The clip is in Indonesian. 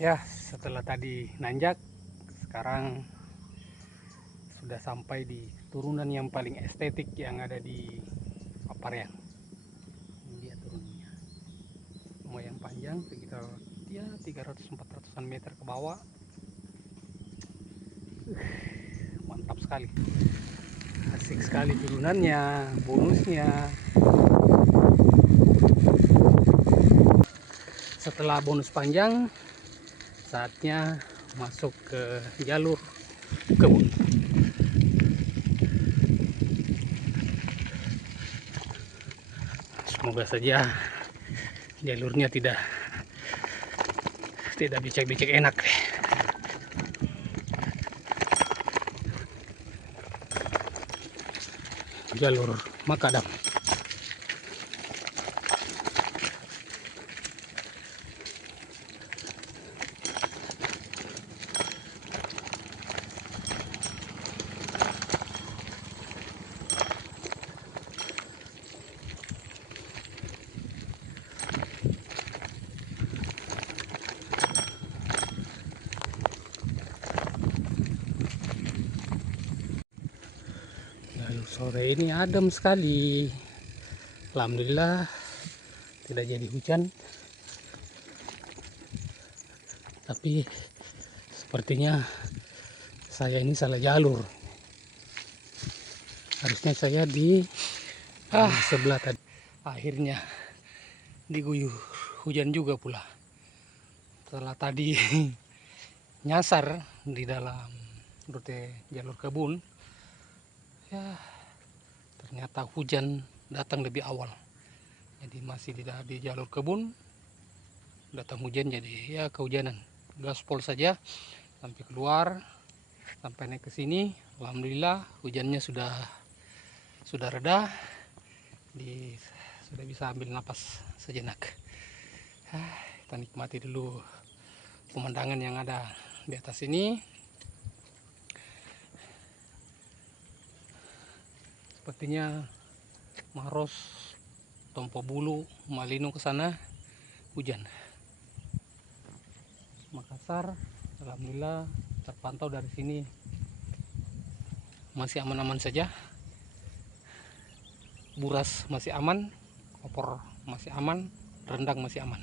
Ya, setelah tadi nanjak, sekarang sudah sampai di turunan yang paling estetik yang ada di Paparyan. Ini dia turunannya. Lumayan panjang, sekitar ya 300-400an meter ke bawah. Mantap sekali. Asik sekali turunannya, bonusnya. Setelah bonus panjang, saatnya masuk ke jalur kebun. Semoga saja jalurnya tidak becek-becek, enak. Jalur makadam. Lalu sore ini adem sekali. Alhamdulillah tidak jadi hujan. Tapi sepertinya saya ini salah jalur. Harusnya saya di sebelah tadi. Akhirnya diguyur hujan juga pula. Setelah tadi nyasar di dalam rute jalur kebun, ya ternyata hujan datang lebih awal. Jadi masih di jalur kebun, datang hujan, jadi ya kehujanan. Gaspol saja sampai keluar, sampai naik ke sini. Alhamdulillah hujannya sudah reda, sudah bisa ambil napas sejenak. Kita nikmati dulu pemandangan yang ada di atas ini. Sepertinya Maros, Tompo Bulu, Malino ke sana hujan. Makassar, alhamdulillah terpantau dari sini masih aman-aman saja. Buras masih aman, Opor masih aman, Rendang masih aman.